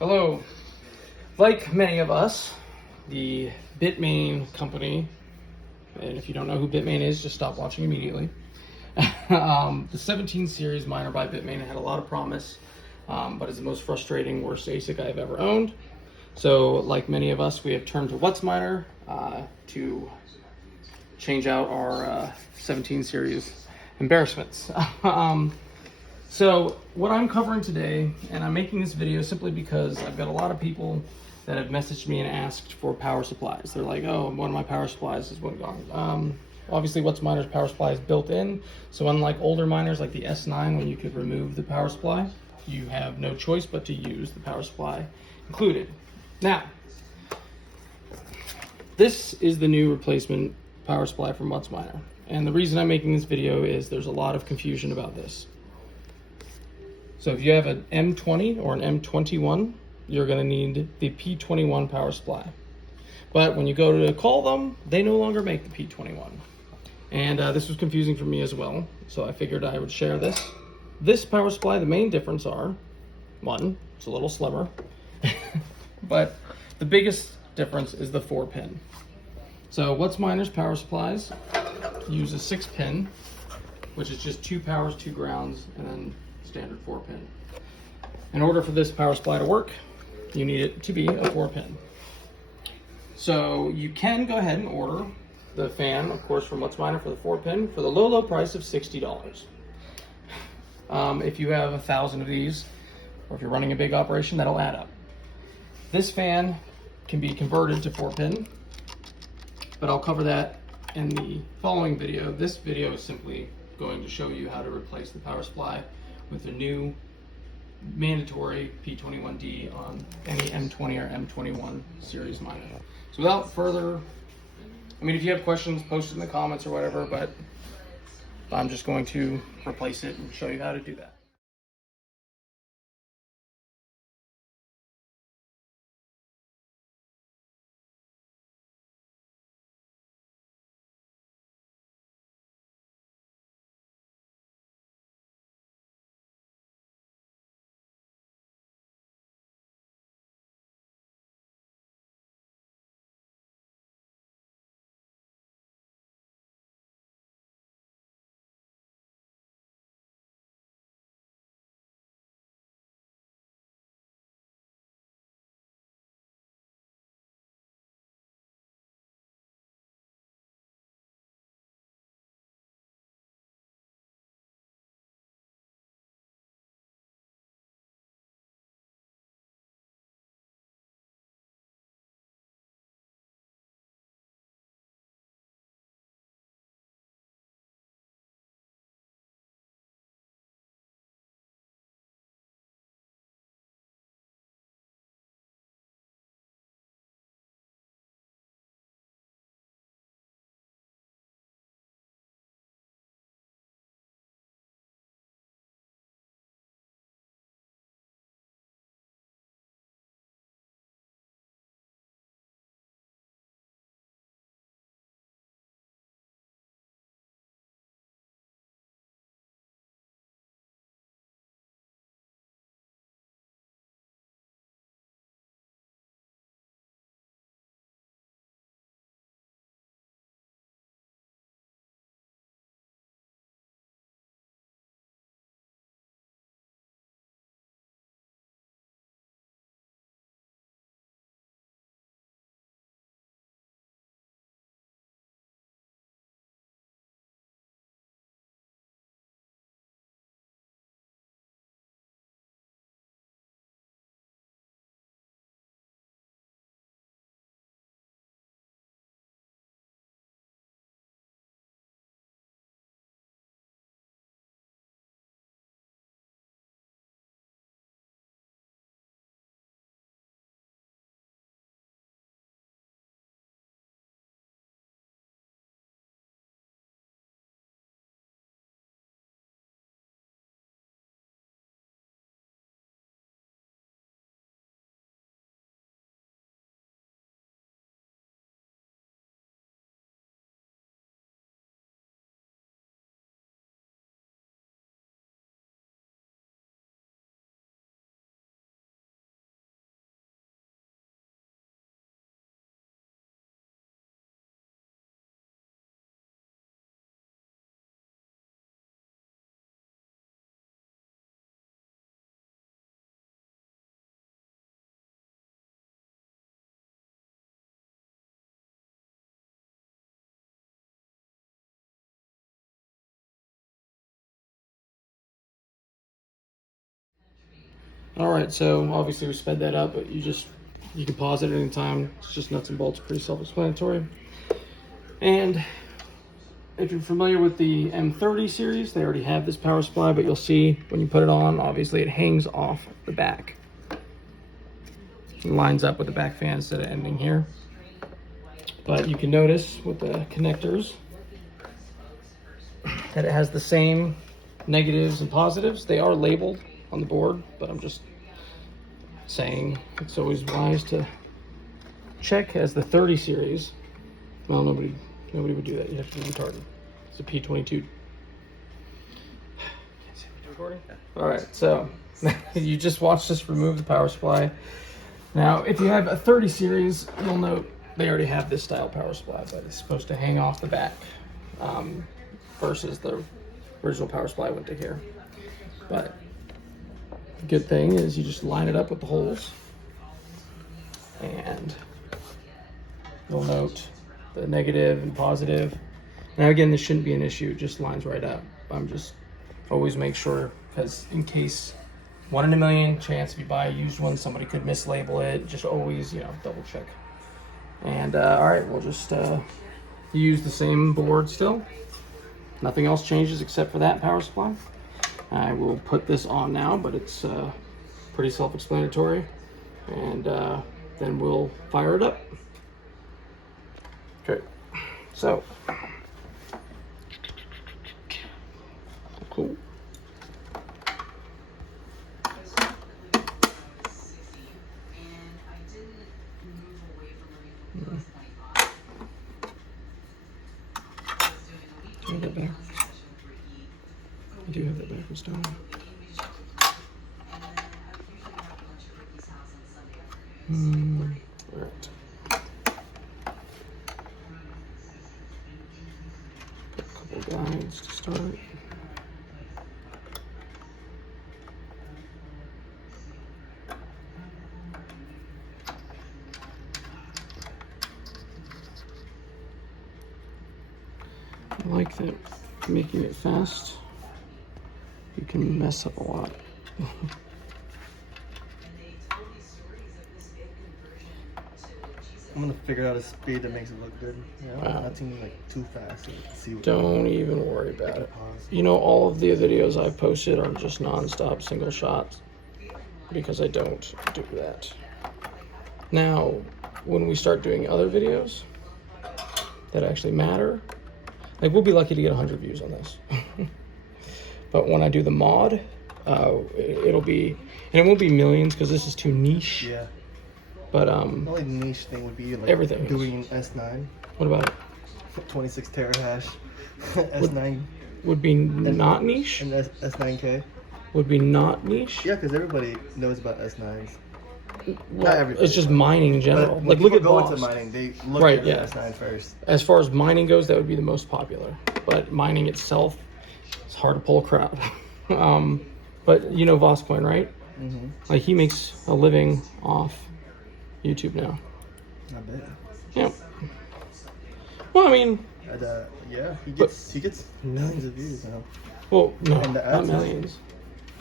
Hello. Like many of us, the Bitmain company, and if you don't know who Bitmain is, just stop watching immediately. The 17 series miner by Bitmain had a lot of promise, but is the most frustrating, worst ASIC I've ever owned. So like many of us, we have turned to Whatsminer to change out our 17 series embarrassments. So what I'm covering today, and I'm making this video simply because I've got a lot of people that have messaged me and asked for power supplies. They're like, oh, one of my power supplies is gone. Obviously, Whatsminer's power supply is built in, so unlike older miners like the S9, when you could remove the power supply, you have no choice but to use the power supply included. Now, this is the new replacement power supply from Whatsminer, and the reason I'm making this video is there's a lot of confusion about this. So if you have an M20 or an M21, you're going to need the P21 power supply. But when you go to call them, they no longer make the P21. And this was confusing for me as well, so I figured I would share this. This power supply, the main difference are, one, it's a little slimmer, but the biggest difference is the 4-pin. So Whatsminer's power supplies use a 6-pin, which is just 2 powers, 2 grounds, and then standard 4-pin. In order for this power supply to work, you need it to be a 4-pin. So you can go ahead and order the fan, of course, from Whatsminer for the 4-pin for the low price of $60. If you have 1,000 of these, or if you're running a big operation, that'll add up. This fan can be converted to 4-pin, but I'll cover that in the following video. This video is simply going to show you how to replace the power supply with a new mandatory P21D on any M20 or M21 series miner. So without further, if you have questions, post it in the comments or whatever, but I'm just going to replace it and show you how to do that. All right, so obviously we sped that up, but you can pause it at any time. It's just nuts and bolts, pretty self-explanatory. And if you're familiar with the M30 series, they already have this power supply, but you'll see when you put it on, obviously it hangs off the back. It lines up with the back fan instead of ending here. But you can notice with the connectors that it has the same negatives and positives. They are labeled on the board, but I'm just saying it's always wise to check as the 30 series. Well, nobody would do that. You have to be retarded. It's a P21. Recording? All right, so you just watched us remove the power supply. Now, if you have a 30 series, you'll note they already have this style power supply, but it's supposed to hang off the back versus the original power supply went to here. But the good thing is you just line it up with the holes, and you'll note the negative and positive. Now again, this shouldn't be an issue, it just lines right up. I'm just always make sure, because in case 1 in a million chance if you buy a used one, somebody could mislabel it. Just always, double check. And all right, we'll just use the same board still. Nothing else changes except for that power supply. I will put this on now, but it's pretty self-explanatory. And then we'll fire it up. Okay, so cool. Do you have that backwards? I do have that backwards, don't I? Alright. Got a couple guides to start. I like that making it fast, you can mess up a lot. I'm gonna figure out a speed that makes it look good. Nothing like too fast. So see what Don't even worry about it. All of the videos I've posted are just non-stop single shots because I don't do that. Now, when we start doing other videos that actually matter, like we'll be lucky to get 100 views on this. But when I do the mod, it'll be, and it won't be millions because this is too niche. Yeah. But the only niche thing would be like everything doing S9. What about it? 26 terahash. S9 would be not niche. And S9K would be not niche. Yeah, because everybody knows about S9s. Well, not everybody. It's just mining in general. But like look at go Boss. into mining, they look right, at yeah. S9 first. As far as mining goes, that would be the most popular. But mining itself, it's hard to pull a crowd. But you know Voscoin, right? Mm-hmm. Like he makes a living off YouTube now. I bet. Yeah. Well, I mean. And, yeah, he gets millions of views now. Well, no, and not millions.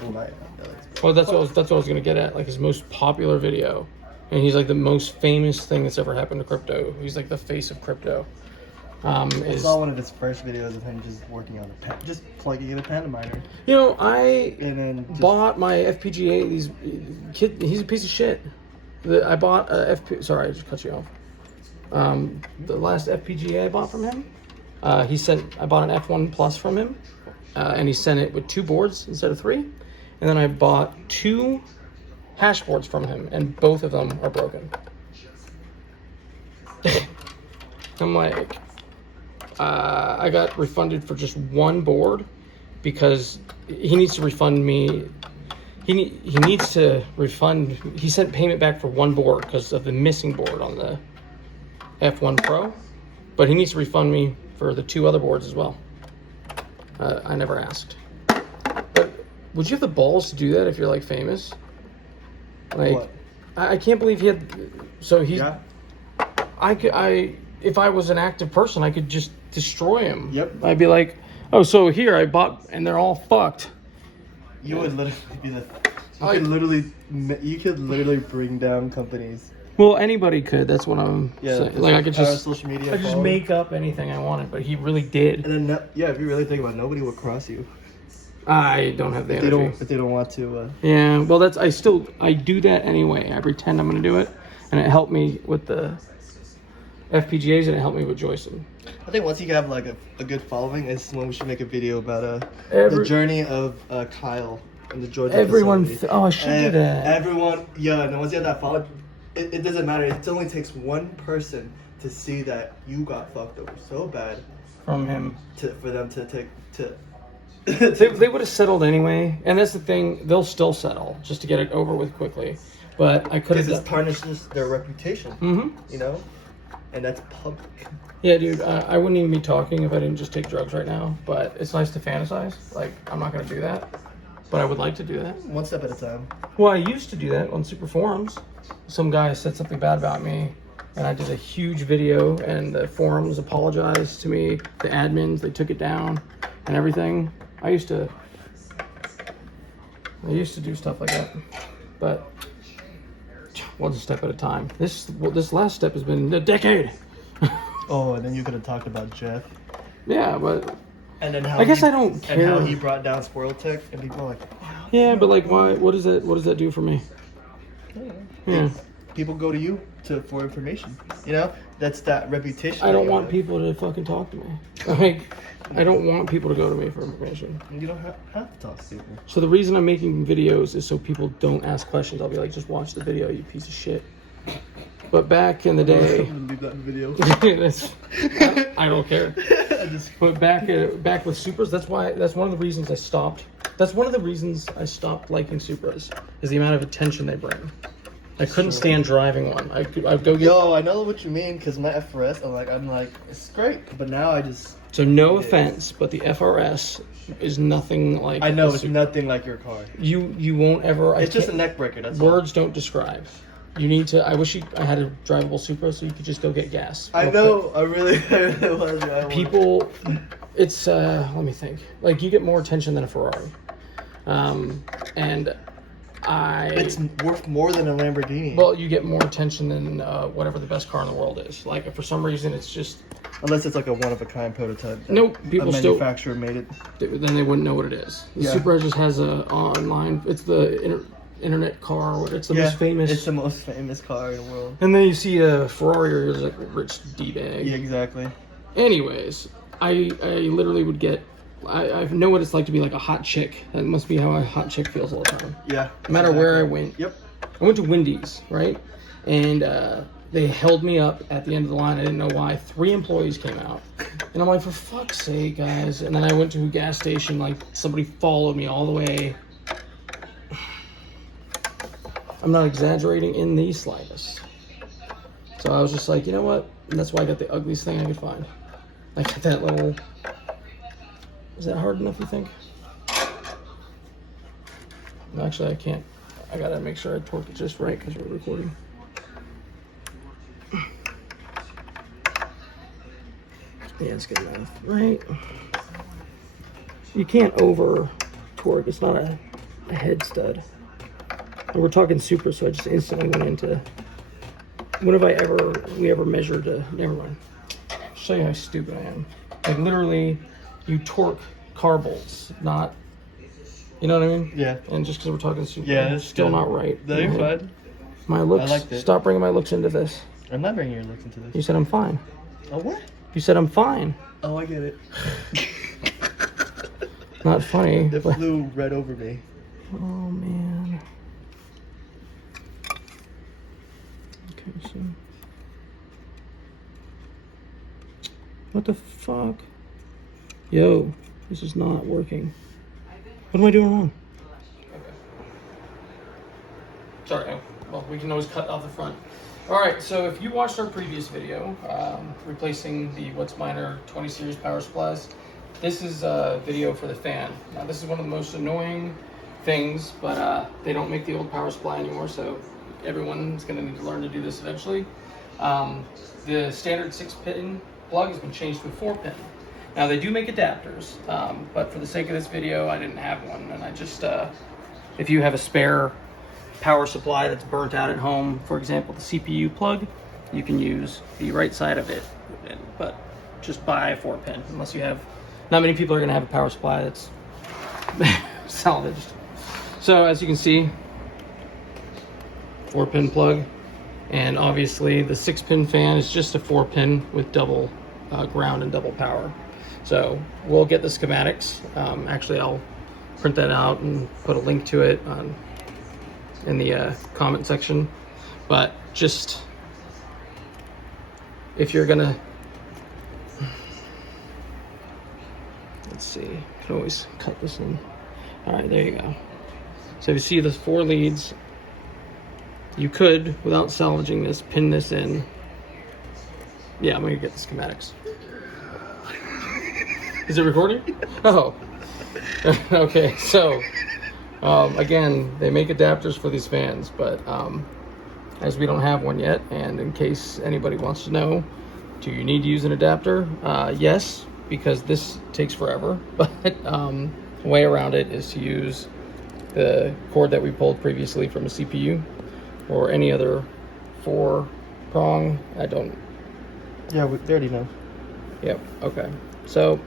Well, not millions. Well, that's what I was gonna get at. Like his most popular video, and he's like the most famous thing that's ever happened to crypto. He's like the face of crypto. I saw one of his first videos of him just working on just plugging in a panda miner. I bought my FPGA. He's a piece of shit. I bought a Sorry, I just cut you off. The last FPGA I bought from him, I bought an F1 Plus from him, and he sent it with 2 boards instead of 3. And then I bought 2 hash boards from him, and both of them are broken. I'm like, I got refunded for just 1 board because he needs to refund me. He needs to refund. He sent payment back for 1 board because of the missing board on the F1 Pro, but he needs to refund me for the 2 other boards as well. I never asked. But would you have the balls to do that if you're like famous? Like, what? I can't believe he had. So he's. Yeah. If I was an active person, I could just destroy him. Yep. I'd be like, oh, so here I bought, and they're all fucked. You would literally be You could literally bring down companies. Well, anybody could. That's what I'm saying. Like I could just social media. I just make up anything I wanted, but he really did. And then if you really think about it, nobody will cross you. I don't have the energy. If they don't want to. Yeah, well, I do that anyway. I pretend I'm gonna do it, and it helped me with the FPGAs, and it helped me with joysting. I think once you have like a good following, is when we should make a video about the journey of Kyle and the Georgia facility. I should do that. Everyone, and once you have that following, it doesn't matter. It only takes one person to see that you got fucked over so bad from him for them to take to. They would have settled anyway, and that's the thing. They'll still settle just to get it over with quickly. But I could have. Because this tarnishes their reputation. Mm-hmm. You know, and that's public. Yeah, dude. I wouldn't even be talking if I didn't just take drugs right now. But it's nice to fantasize. Like I'm not gonna do that, but I would like to do that. One step at a time. Well, I used to do that on Super Forums. Some guy said something bad about me, and I did a huge video, and the forums apologized to me. The admins, they took it down, and everything. I used to do stuff like that, but one step at a time. This last step has been a decade. Oh, and then you could have talked about Jeff. Yeah, but and then how I guess I don't care. And how he brought down Squirrel Tech, and people are like, wow. Yeah, but like, why? What does that do for me? Yeah. People go to you for information. You know, that's that reputation. I don't want people to fucking talk to me. Like, I don't want people to go to me for information. You don't have to talk to people. So the reason I'm making videos is so people don't ask questions. I'll be like, just watch the video, you piece of shit. But back in the day, I'm gonna leave that in video. I don't care. But back with Supras, that's one of the reasons I stopped. That's one of the reasons I stopped liking Supras, is the amount of attention they bring. I couldn't stand driving one. I'd go get. Yo, I know what you mean, because my FRS, I'm like, it's great, but now I just. So no offense, but the FRS is nothing like. I know it's nothing like your car. You won't ever. It's just a neck breaker. That's words don't describe. You need to. I wish I had a drivable Supra so you could just go get gas. I know. I really was. People, it's let me think. Like you get more attention than a Ferrari, and. It's worth more than a Lamborghini. Well, you get more attention than whatever the best car in the world is. Like, for some reason, it's just... Unless it's like a one-of-a-kind prototype. Nope, people still... A manufacturer made it. Then they wouldn't know what it is. The Supra just has a online... It's the internet car. It's the most famous... It's the most famous car in the world. And then you see a Ferrari or like a rich D-bag. Yeah, exactly. Anyways, I literally would get... I know what it's like to be like a hot chick. That must be how a hot chick feels all the time. Yeah. No matter where I went. Yep. I went to Wendy's, right? And they held me up at the end of the line. I didn't know why. 3 employees came out. And I'm like, for fuck's sake, guys. And then I went to a gas station. Like, somebody followed me all the way. I'm not exaggerating in the slightest. So I was just like, you know what? And that's why I got the ugliest thing I could find. I got that little... Is that hard enough, you think? No, actually, I can't. I gotta make sure I torque it just right because we're recording. Yeah, it's good enough, right? You can't over torque. It's not a head stud. And we're talking Supra, so I just instantly went into. When have we ever measured? Never mind. I'll show you how stupid I am. Like literally. You torque car bolts, not, you know what I mean? Yeah. And just because we're talking Supra, it's still not right. No, you're fine. My looks. I liked it. Stop bringing my looks into this. I'm not bringing your looks into this. You said I'm fine. Oh, what? You said I'm fine. Oh, I get it. Not funny. It flew right over me. Oh, man. Okay, so. What the fuck? Yo, this is not working. What am I doing wrong? Okay. Sorry, well, we can always cut off the front. All right, so if you watched our previous video, replacing the Whatsminer 20 series power supplies, this is a video for the fan. Now, this is one of the most annoying things, but they don't make the old power supply anymore, so everyone's gonna need to learn to do this eventually. The standard 6-pin plug has been changed to a 4-pin. Now they do make adapters, but for the sake of this video, I didn't have one, and I just if you have a spare power supply that's burnt out at home, for example, the CPU plug, you can use the right side of it, but just buy a 4-pin, unless you have, not many people are going to have a power supply that's salvaged. So as you can see, 4-pin plug, and obviously the 6-pin fan is just a 4-pin with double ground and double power. So we'll get the schematics. Actually, I'll print that out and put a link to it in the comment section. But just, if you're gonna, let's see, you can always cut this in. All right, there you go. So you see the 4 leads. You could, without salvaging this, pin this in. Yeah, I'm gonna get the schematics. Is it recording? Oh. Okay, so again, they make adapters for these fans, but as we don't have one yet, and in case anybody wants to know, do you need to use an adapter? Yes, because this takes forever, but the way around it is to use the cord that we pulled previously from a CPU or any other 4-prong. I don't. Yeah, they already know. Yep. Okay. So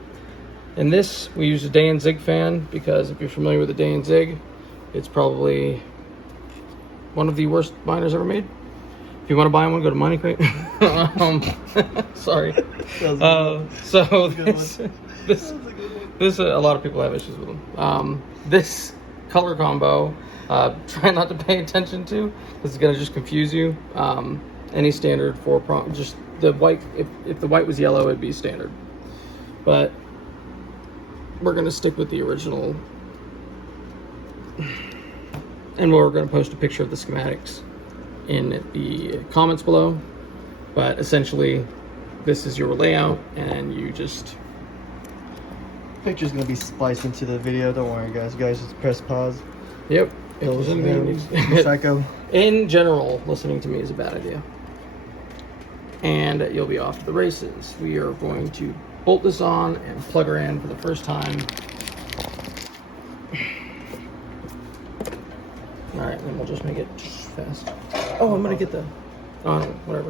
in this, we use a Day and Zig fan because if you're familiar with the Day and Zig, it's probably one of the worst miners ever made. If you want to buy one, go to Mining Crate. Sorry. So this a lot of people have issues with them. This color combo, try not to pay attention to, because it's gonna just confuse you. Any standard 4-prong, just the white. If the white was yellow, it'd be standard. But we're gonna stick with the original, and we're gonna post a picture of the schematics in the comments below. But essentially, this is your layout, and you just. Picture's gonna be spliced into the video. Don't worry, guys. You guys just press pause. Yep. Psycho. In general, listening to me is a bad idea. And you'll be off to the races. We are going to bolt this on and plug her in for the first time. All right, then we'll just make it fast. Oh, I'm gonna get the, oh, whatever.